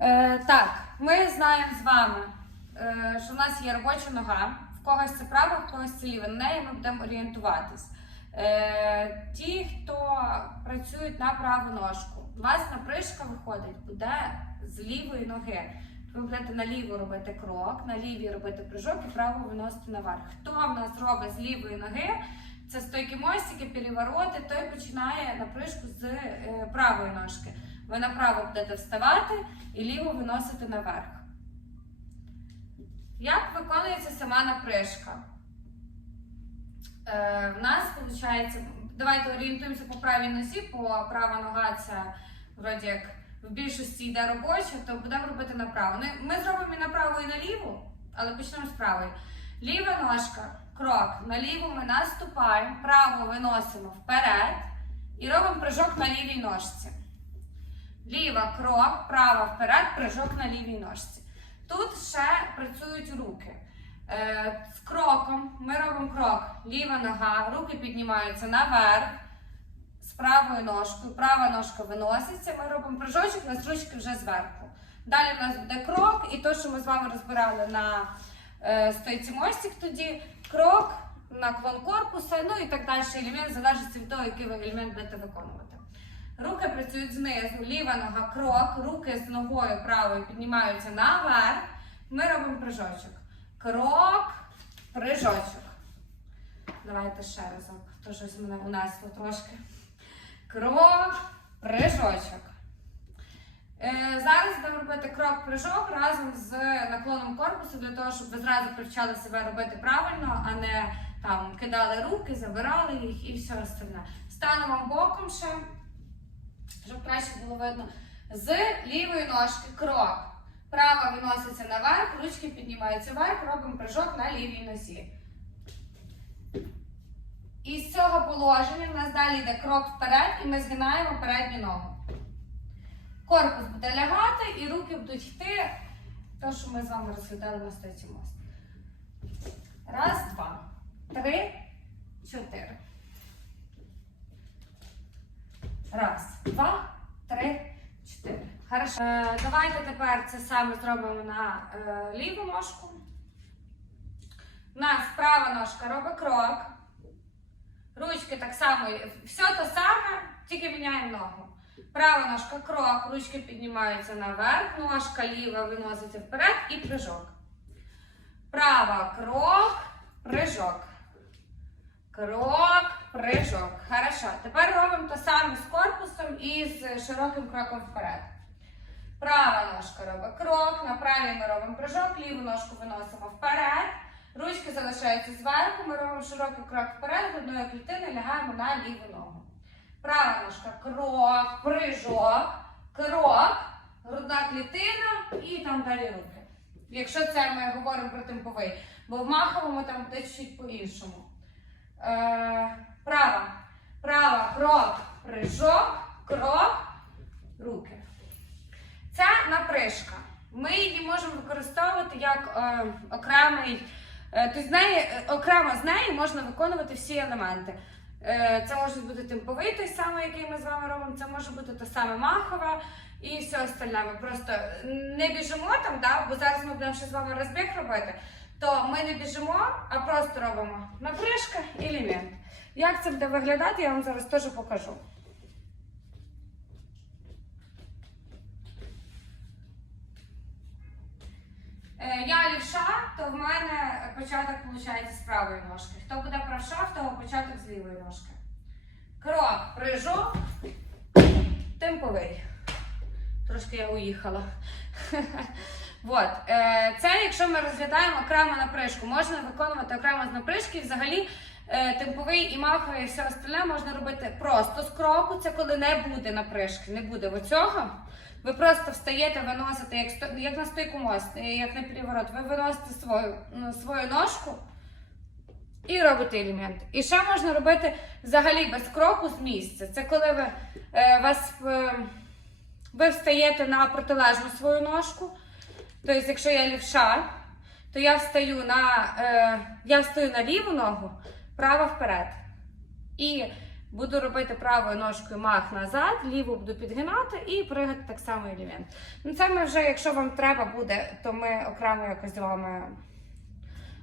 Е, так, ми знаємо з вами, е, що в нас є робоча нога. В когось це права, в когось це ліва. На неї ми будемо орієнтуватись. Е, ті, хто працюють на праву ножку, у вас напришка виходить, буде з лівої ноги. Ви будете на ліву робити крок, на лівій робити прыжок і праву виносити наверх. Хто в нас робить з лівої ноги? Це стойкі мостики, перевороти, той починає напришку з е, правої ножки. Ви направо будете вставати і ліву виносити наверх. Як виконується сама напришка? Е, в нас виходить, давайте орієнтуємося по правій нозі, бо права нога це вроді як в більшості йде робоча, то будемо робити направо. Ну, Ми зробимо і направо, і наліву, але почнемо з правої. Ліва ножка, крок, наліву ми наступаємо, праву виносимо вперед і робимо прыжок на лівій ножці. Ліва крок, права вперед, прыжок на лівій ножці. Тут ще працюють руки. Е, з кроком ми робимо крок, ліва нога, руки піднімаються наверх з правою ножкою, права ножка виноситься, ми робимо прыжочок, у нас ручки вже зверху. Далі в нас буде крок, і то, що ми з вами розбирали на е, стойці мостик, тоді крок, наклон корпуса, ну і так далі. Елемент залежить від того, який ви елемент будете виконувати. Руки працюють знизу, ліва нога, крок, руки з ногою правою піднімаються наверх. Ми робимо прыжочок. Крок, прыжочок. Давайте ще разок. То щось мене унесло трошки. Крок, прыжочок. Е, зараз будемо робити крок-прыжок разом з наклоном корпусу для того, щоб ви зразу привчали себе робити правильно, а не там кидали руки, забирали їх і все остальне. Станемо боком ще, щоб краще було видно. З лівої ножки крок. Права виноситься наверх, ручки піднімаються вверх, робимо прыжок на лівій нозі. І з цього положення в нас далі йде крок вперед, і ми згинаємо передню ногу. Корпус буде лягати і руки будуть йти. То, що ми з вами розглядали на стоці мост. Раз, два, три, чотири. Раз, два, три, чотири. Хорошо. Е, давайте тепер це саме зробимо на е, ліву ножку. У нас права ножка робить крок. Ручки так само, все те саме, тільки міняємо ногу. Права ножка крок, ручки піднімаються наверх, ножка ліва виноситься вперед і прыжок. Права крок, прыжок. Крок, прыжок. Хорошо. Тепер робимо те саме з корпусом і з широким кроком вперед. Права ножка робить крок, на правій ми робимо прыжок, ліву ножку виносимо вперед. Ручки залишаються зверху, ми робимо широкий крок вперед, грудною клітиною лягаємо на ліву ногу. Права ножка крок, прыжок, крок, грудна клітина і там далі руки. Якщо це ми говоримо про темповий, бо в маховому там буде чуть по-іншому. Е, права, права, крок, прыжок, крок, руки. Це напришка. Ми її можемо використовувати як е, окремий. Е, Тобто неї, окремо з неї можна виконувати всі елементи. Е, Це може бути темповий той самий, який ми з вами робимо, це може бути те саме махове і все остальне. Ми просто не біжимо там, да, бо зараз ми будемо ще з вами розбіг робити. То ми не біжимо, а просто робимо напришка і елемент. Як це буде виглядати, я вам зараз теж покажу. Е, Я лівша, то в мене початок виходить з правої ножки. Хто буде правша, в того початок з лівої ножки. Крок, прыжок, темповий. Трошки я уїхала. Вот. Е, Це якщо ми розглядаємо окремо напришку, можна виконувати окремо з напришки. Взагалі е, темповий і маховий і все остальне можна робити просто з кроку. Це коли не буде напришки, не буде оцього. Ви просто встаєте, виносите, як, як на стойку мост, е, як на переворот, ви виносите свою, свою ножку і робите елемент. І ще можна робити взагалі без кроку з місця. Це коли ви, вас, ви встаєте на протилежну свою ножку. Тобто, якщо я лівша, то я встаю на, е, я встаю на ліву ногу, права вперед. І Буду робити правою ножкою мах назад, ліву буду підгинати і пригати так само елемент. Ну це ми вже, якщо вам треба буде, то ми окремо якось з вами.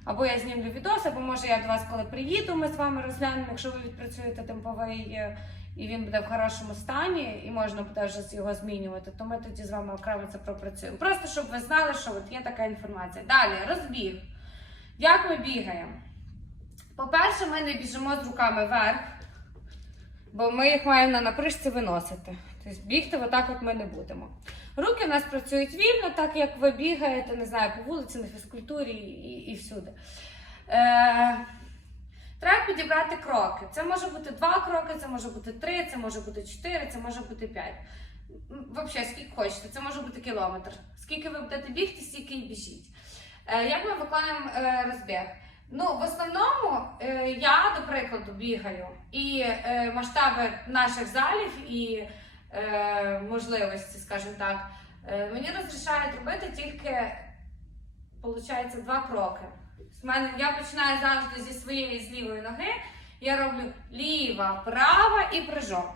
Або я знімлю відос, або може я до вас, коли приїду, ми з вами розглянемо, якщо ви відпрацюєте темповий е, і він буде в хорошому стані, і можна буде вже його змінювати, то ми тоді з вами окремо це пропрацюємо. Просто щоб ви знали, що от є така інформація. Далі розбіг. Як ми бігаємо? По-перше, ми не біжимо з руками вверх, бо ми їх маємо на напришці виносити. Тобто бігти отак от ми не будемо. Руки у нас працюють вільно, так як ви бігаєте, не знаю, по вулиці, на фізкультурі і, і всюди. Е, треба підібрати кроки. Це може бути два кроки, це може бути три, це може бути чотири, це може бути п'ять. Взагалі, скільки хочете, це може бути кілометр. Скільки ви будете бігти, стільки і біжіть. Е, як ми виконуємо е, розбіг? Ну, в основному е, я, до прикладу, бігаю і масштаби наших залів і можливості, скажімо так, мені розрішають робити тільки, виходить, два кроки. З мене я починаю завжди зі своєї з лівої ноги. Я роблю ліва, права і прыжок.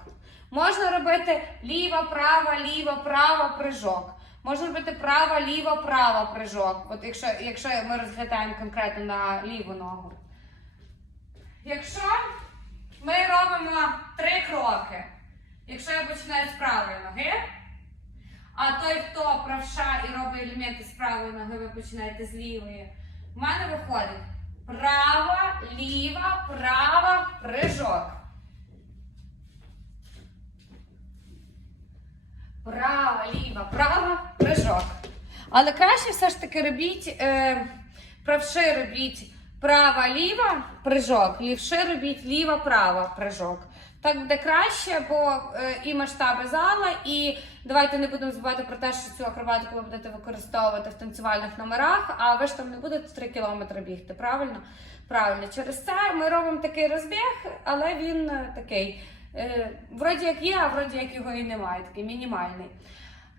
Можна робити ліва, права, ліва, права, прыжок. Можна робити права, ліва, права прыжок. От якщо, якщо ми розглядаємо конкретно на ліву ногу. Якщо ми робимо три кроки, якщо я починаю з правої ноги, а той, хто правша і робить елементи з правої ноги, ви починаєте з лівої, в мене виходить права, ліва, права, прыжок. Права, ліва, права, прыжок. Але краще все ж таки робіть, е, правши робіть права, ліва, прыжок, лівши робіть ліва, права, прыжок. Так буде краще, бо е, і масштаби зала, і давайте не будемо забувати про те, що цю акробатику ви будете використовувати в танцювальних номерах, а ви ж там не будете 3 кілометри бігти, правильно? Правильно, через це ми робимо такий розбіг, але він е, такий. Е, вроді як є, а вроді як його і немає, такий мінімальний.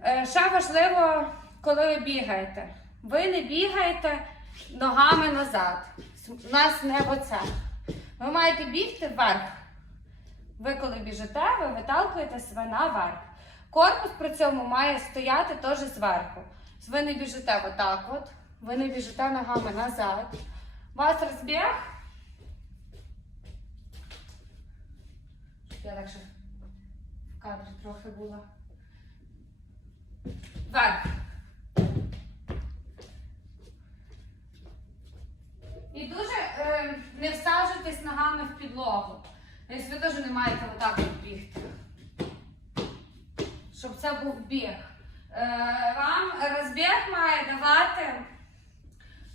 Е, ще важливо, коли ви бігаєте. Ви не бігаєте ногами назад. У нас не оце. Ви маєте бігти вверх. Ви коли біжите, ви виталкуєте себе наверх. Корпус при цьому має стояти теж зверху. Ви не біжите отак от, ви не біжите ногами назад. Вас розбіг. Я ще в кадрі трохи була. Вверх. І дуже е, не всаджуйтесь ногами в підлогу. Тобто ви теж не маєте отак от бігти. Щоб це був біг. Е, вам розбіг має давати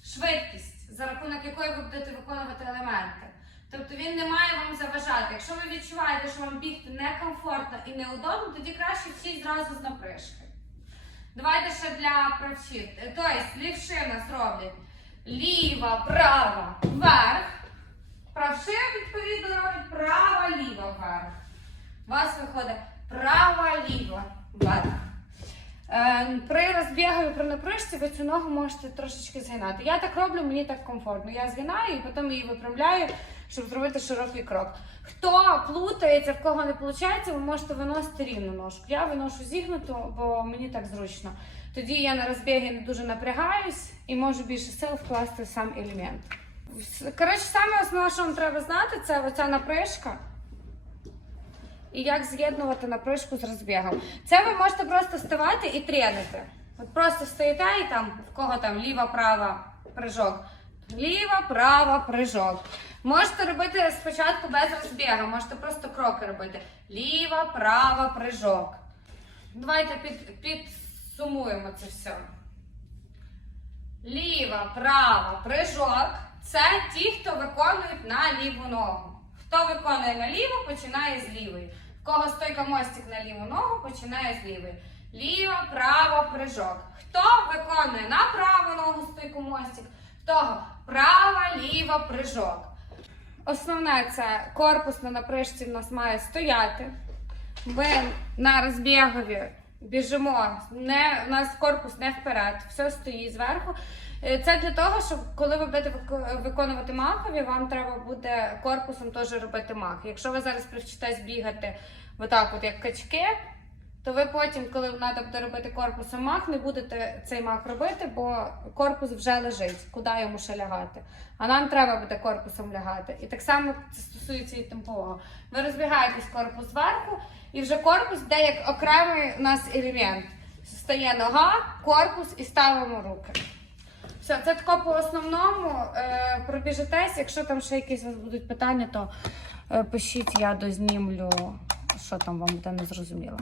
швидкість, за рахунок якої ви будете виконувати елементи. Тобто він не має вам заважати. Якщо ви відчуваєте, що вам бігти некомфортно і неудобно, тоді краще всі зразу з напришки. Давайте ще для правші. Тобто, лівши в нас роблять ліва, права, вверх. Правши, відповідно, робить права, ліва, вверх. У вас виходить права, ліва, вверх. Е, При розбігові при напружці ви цю ногу можете трошечки згинати. Я так роблю, мені так комфортно. Я згинаю і потім її виправляю, щоб зробити широкий крок. Хто плутається, в кого не виходить, ви можете виносити рівну ножку. Я виношу зігнуту, бо мені так зручно. Тоді я на розбігі не дуже напрягаюсь і можу більше сил вкласти в сам елемент. Коротше, саме основне, що вам треба знати, це оця напришка. І як з'єднувати напришку з розбігом. Це ви можете просто ставати і тренити. От просто стоїте і там, в кого там ліва, права, прыжок. Ліва, права, прыжок. Можете робити спочатку без розбігу, можете просто кроки робити. Ліва, права, прыжок. Давайте під, підсумуємо це все. Ліва, права, прыжок. Це ті, хто виконують на ліву ногу. Хто виконує на ліву, починає з лівої. В кого стойка мостик на ліву ногу, починає з лівої. Ліва, права, прыжок. Хто виконує на праву ногу стойку мостик, того права, ліва, прыжок. Основне це корпус на напришці в нас має стояти. Ви на розбігові біжимо. Не, у нас корпус не вперед, все стоїть зверху. Е, Це для того, щоб коли ви будете виконувати махові, вам треба буде корпусом теж робити мах. Якщо ви зараз привчитесь бігати отак, от як качки, то ви потім, коли треба буде робити корпусом мах, не будете цей мах робити, бо корпус вже лежить, куди йому ще лягати. А нам треба буде корпусом лягати. І так само це стосується і темпового. Ви розбігаєтесь корпус зверху, і вже корпус йде як окремий у нас елемент. Стає нога, корпус і ставимо руки. Все, це тако по основному. Е, пробіжитесь. Якщо там ще якісь вас будуть питання, то е, пишіть, я дознімлю, що там вам буде незрозуміло.